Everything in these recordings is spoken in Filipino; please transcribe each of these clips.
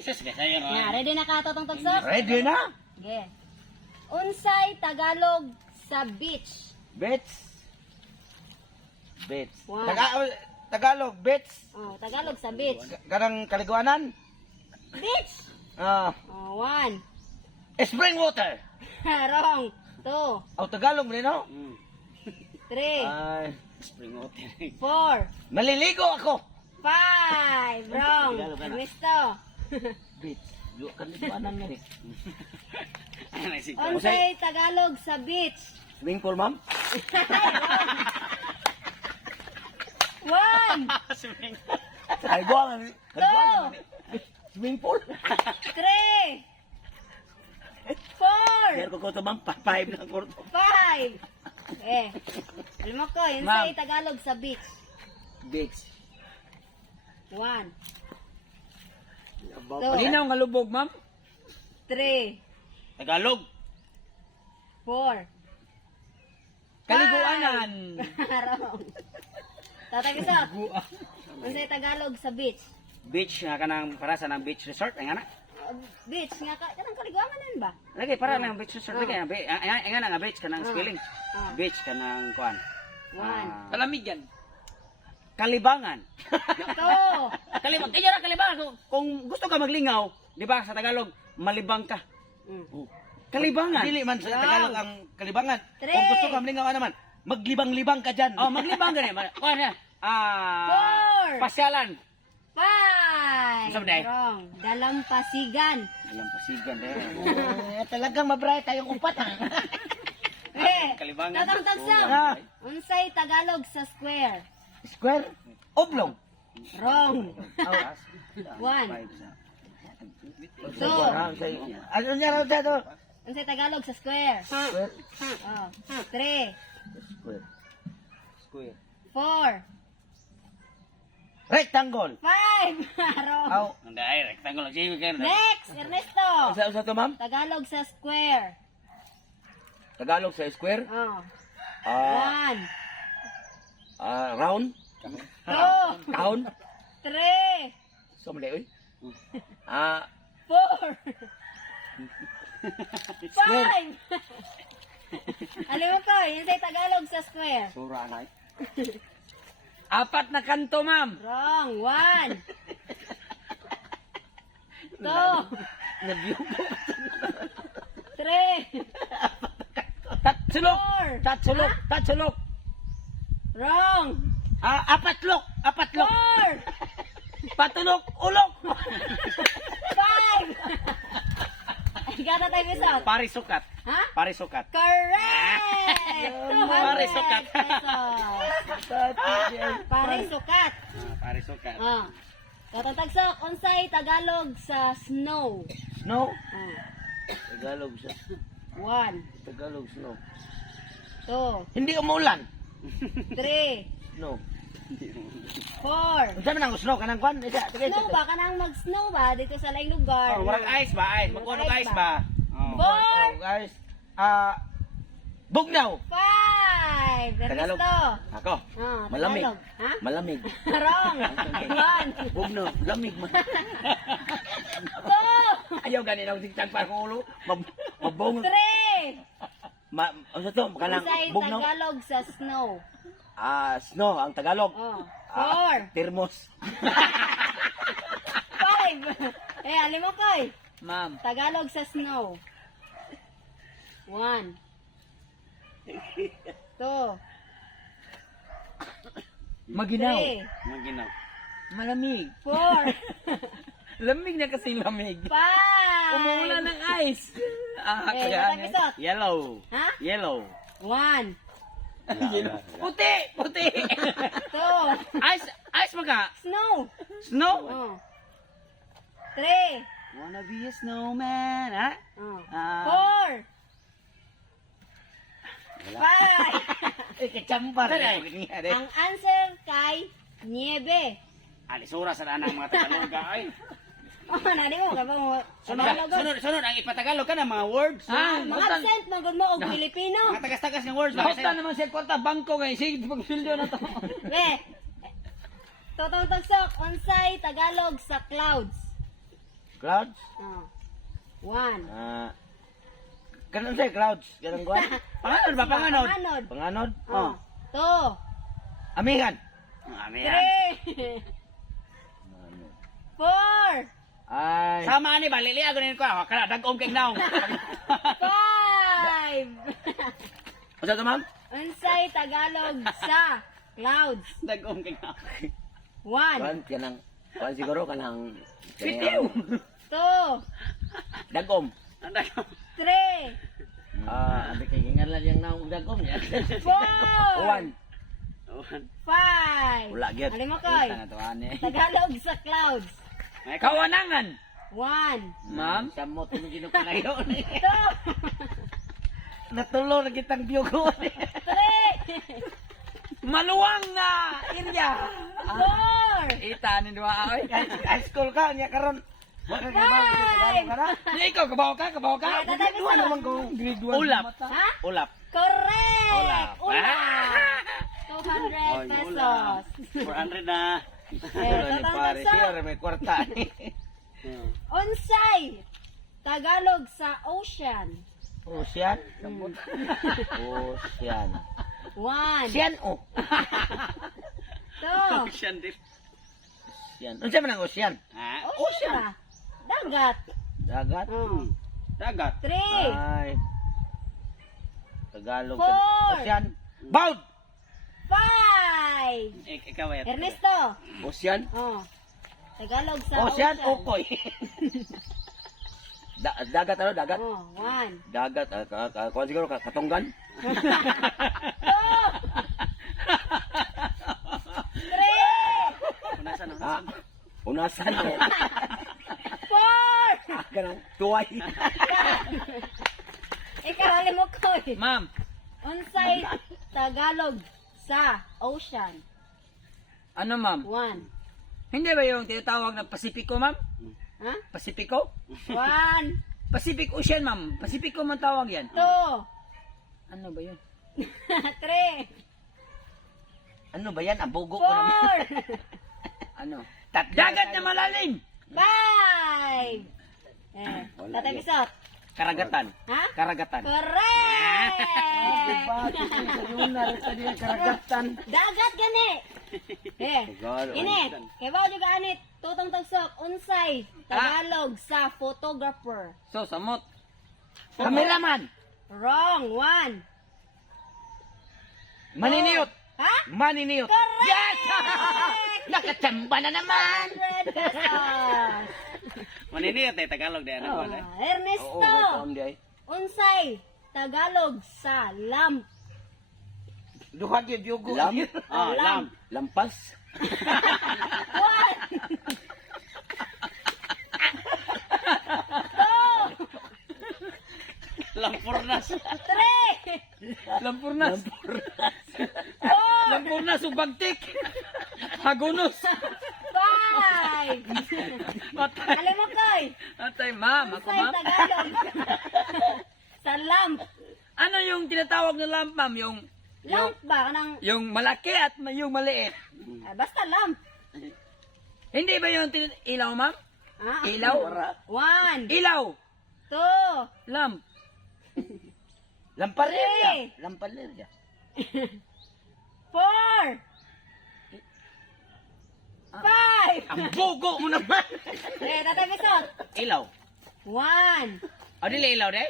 Sus, kasayo Nga, ra. ready na ka to tong tagsok? Ready na? Okay. Unsay Tagalog sa beach? Bets. Bets. Wow. Tagalog, bets. Oh, Tagalog sa beach. Kanang kaliguanan. Beach! Ah, Oh, 1. spring water. Wrong. 2. Aw Tagalog mo no? 3. Ay, Spring water. 4. maliligo ako. 5. Wrong. Tagalog ka na. Gusto. Bets. Yo kaliguanan ni. Ay, naisip ko. Unsay Tagalog sa beach? Swimming pool, ma'am? 1. Spring. Kaliguanan. Kaliguanan. Swimming pool. 3. 4. Pero ko to ma'am, 5 lang ko. 5. Alam mo ko, yun Ma'am. sa Tagalog sa beach. Bets. 1. Malinaw nga lubog, ma'am? 3. Tagalog. 4. Kaliguanan. Wrong. Tatay bisa. Unsay Tagalog sa beach? Beach nga kanang para sa nang beach resort ang ana. Beach nga ka, kanang kaliguanan ba? Lagi para nang beach resort lagi. Ang ana nga beach kanang spelling. Ah. Beach kanang kuan. 1. Palamig yan. Kalibangan. 2. Kalibang. Kaya ra kalibangan. Kung gusto ka maglingaw, di ba sa Tagalog, malibang ka. Kalibangan. Dili man sa Tagalog ang kalibangan. Tre. Kung gusto ka malingaw naman, maglibang-libang ka dyan. Oh, maglibang ka na. Kuan na. Four. Pasyalan. 5. Sabi day. Wrong. Dalampasigan. Alam pasigan eh. Talagang mabright tayong upat ha. Kalibangan. Tatang tagsam. Ah. Unsay Tagalog sa square? Square, oblong. Wrong. 1. Two. Ano niya raw dito? Unsay Tagalog sa square? Square. Oh. 3. Square. Square. 4. Rectangle. 5. Wrong. Aw, Hindi ay rectangle lang siya kan. Next, Ernesto. sa to ma'am? Tagalog sa square. Tagalog sa square. Oh. Ah, 1. round. 2. Town. 3. So mali oy. Ah, 4. square. 5. Alam mo ko, yun sa Tagalog sa square. Sura na. Apat na kanto, ma'am. Wrong. 1. 2. Nabiyugo. 3. Tatsulok. Four. Tatsulok. Tatsulok. Wrong. Apatlok. Apatlok. 4. Patulok. Ulok. 5. Gata tayo bisot. Parisukat. Ha? Parisukat. Correct! Pare sukat. Pare sukat. Parisukat. Ah. Katatagsok, unsay Tagalog sa snow? Snow. Ah. Tagalog sa 1, Tagalog snow. 2, Hindi umulan. 3, Snow. 4. Unsa man ang snow kanang kwan? Snow ba? Kanang mag-snow ba dito sa laing lugar? Oh, warang ice ba? Ice. Magkuno Ice ice ba? Oh. 4, Guys, bugnaw. 5. Tagalog. Ernesto. Ako. Ah, Malamig. Tagalog. Ha? Malamig. Wrong. 1, Bugnaw, lamig man. 2, Ayaw ganin ang tigtag pa kong ulo. Mabong. 3. Ano to? Kanang Unsay bugnaw. Tagalog sa snow? Snow ang Tagalog. Oh. 4, Termos. 5. Alam mo koy. Ma'am. Tagalog sa snow. 1, 2, Maginaw. 3, Maginaw. Malamig. 4, Lamig na kasi lamig. 5. Umuulan ng ice. Kaya episode. Yellow. Ha? Yellow. 1, Puti! Puti! 2, Ice. Ice maka. snow. Snow. Oh. 3, Wanna be a snowman, ha? oh. Ah. 4, 5. Kachampar. Ang answer kay niebe. Alisura sa daan ng mga Tagalog, ay. Oh, nari mo ka ba mo? Sunod, ang ipatagalog ka na mga words. Mga absent magud mo og Pilipino. Mga tagas-tagas ng words. Nakita naman siya kwarta bangko ngayon. Sige, pag-fildo na to. Be. Totong tagsok, unsay Tagalog sa clouds? Clouds? Oh. 1. Ganun sa'yo, clouds. Ganun ko. Panganod ba? Panganod? Panganod. Panganod? Oh. 2. Amihan. 3. 4. Ay. Sama ni ba? Lili, ako ko. Kala, dagom kay naong. 5. Masa ito, ma'am? Unsay Tagalog sa clouds? Dagom kay naong. 1. Kuan siguro ka ng... Bitiw. 2. Dagom. 3. Abi kay hingalan yung naong dagom niya. 4. Uwan. 5. Wala, get. Alin mo, Koy? Tagalog sa clouds. Kawanangan. 1. Ma'am? Samot mo ginukalayo. 2. Natulo na kitang biyugo. 3. Maluwang na India. 4. Ita ni dua ay. High school ka, niya karon. Wala ka ba? Tagalog ka na? Ni ikaw kabaw ka, kabaw ka. Ay, tatay Duwa naman ko. Grade 1. Ulap. Ha? Ulap. Correct! Ulap. Ulap! 200 pesos. 400 na. Tulo ni pare tatang siya, may kwarta. Unsay Tagalog sa ocean. Ocean? Ocean. 1. Ocean, oh. 2. Siyan din. Ocean. Ano siya man ang ocean? Ha? Ocean. ba? Dagat. Dagat? Dagat. 3. Ay. Tagalog. Four. Ocean. Bound! 5. Ikaw ay. Ernesto. Ocean? Oh. Tagalog sa Ocean, ocean. okoy. Dagat ano? Dagat? Oh, 1. Dagat. Kuha siguro katunggan? 2. 3. Unasan, Ah, unasan. unasan. Oh. 4. Ganun. Tuway. Ikaw, alam mo ko eh. Ma'am, Unsay Tagalog sa ocean. ano ma'am? 1. Hindi ba yung tinatawag na Pasipiko, ma'am? Ha? Pasipiko? 1. Pacific Ocean, ma'am. Pasipiko man tawag yan. 2. Ano ba yun? 3. Ano ba yan? Ang bugo ko naman. 4. Ano? Dagat na malalim! 5. Tatay Bisot. Karagatan. Ha? Karagatan. Correct! Karagatan. Dagat gani. Tagalog. Ini, kay bao juga anit tutong tagsok unsay Tagalog sa photographer. So, samot. Kameraman. Wrong. 1. Maniniyot. Ha? Maniniyot. Correct! Yes! Nakachamba na naman. 100 pesos. Maniniyot eh, Tagalog din. Oh, Ano ba? Ernesto. di ay. Unsay Tagalog sa lamp. Duha gyud yugo. Lam? Ah, lam. Lampas. 1. 2. Lampurnas. 3. Lampurnas. 4. Lampurnas ubagtik. Hagunos. 5. Matay. Alam mo koy. Matay, ma'am. Ako, Unsay ma'am. Tagalog sa lamp. Ano yung tinatawag na lamp, ma'am? Lamp ba? Kanang, Yung malaki at yung maliit. basta lamp. Hindi ba yung ilaw, ma'am? Ah. Ilaw? 1. Ilaw. 2. Lamp. Lamparilla. Three. Lamparilla. 4. 5. Ang bugo mo naman. Tatay Bisot. Ilaw. 1. O, dili ilaw, de?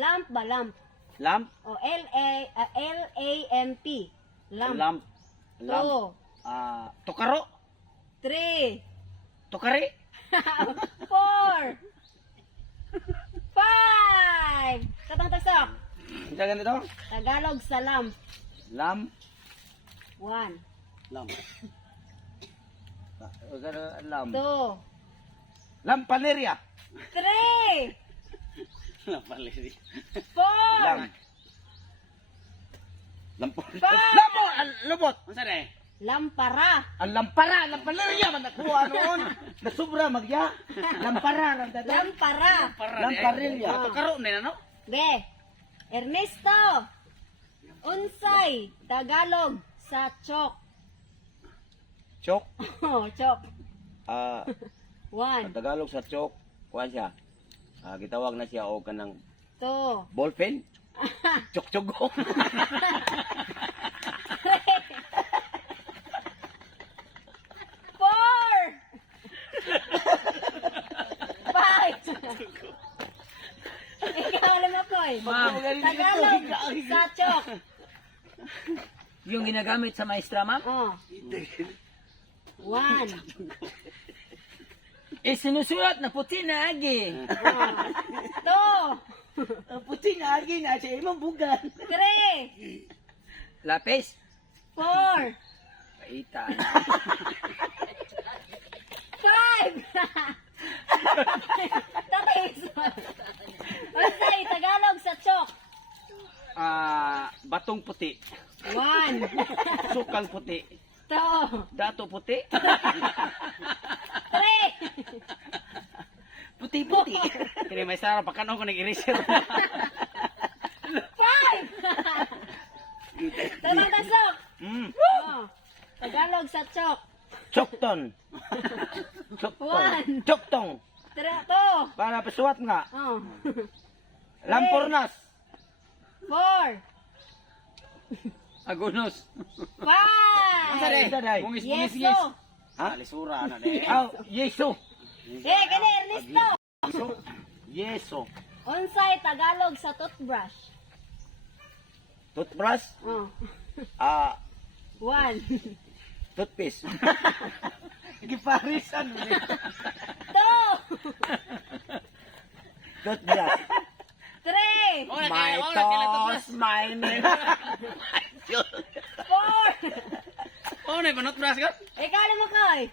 Lamp ba? Lamp. Lamp. O L-A-M-P. Lamp. Lamp. 2. Tukaro. 3. Tukari. 4. 5. Katang tagsok. Isa ganito. Tagalog sa lamp. Lam. 1. Lamp. Lam. 2. Lampaleria. 3. Lampaliri. 4. Lam. Lampor. 5. Lampor. Lubot. Masa de? Lampara. Ang lampara. Lampaleria man nakuha noon. Nasubra magya. Lampara. Lampara. Lamparilya. Tukaro na, ano? Be. Ernesto. Unsay Tagalog sa chok. Chok. Oh, chok. 1. Tagalog Tagalog sa chok. kuha siya. Gitawag na siya o kanang 2. ballpen. Chok-chogong. 4. 5. Ikaw naman po eh. Ma'am. Tagalog sa chok. Yung ginagamit sa maestra, ma'am? Oh. 1. Sinusulat na puti na agi. 2. Puti na agi na siya imong bugan. 3. Lapis. 4. Paita. 5. Tatis. Unsay Tagalog sa chok? Batong puti. 1. Sukal puti. 2. Dato puti. 3. Puti-puti. Kini may sarap pakano ko nag-eraser. 5. Tagalog. Oh. Tagalog sa chok. Chokton. One. Choktong. 2. Para pasuwat nga. Oh. Lampurnas. 4. Agunos. 5. Daday. Bungis-bungis. Yeso. Ha? Lisura na de. Aw, yeso. Kani Ernesto. Yeso. Unsay Tagalog sa toothbrush? Toothbrush. Oh. 1. Toothpaste. Giparisan mo. 2. Toothbrush. 3. My toes, my name. 4. Oh, na banot bras ka? Ikaw naman koy.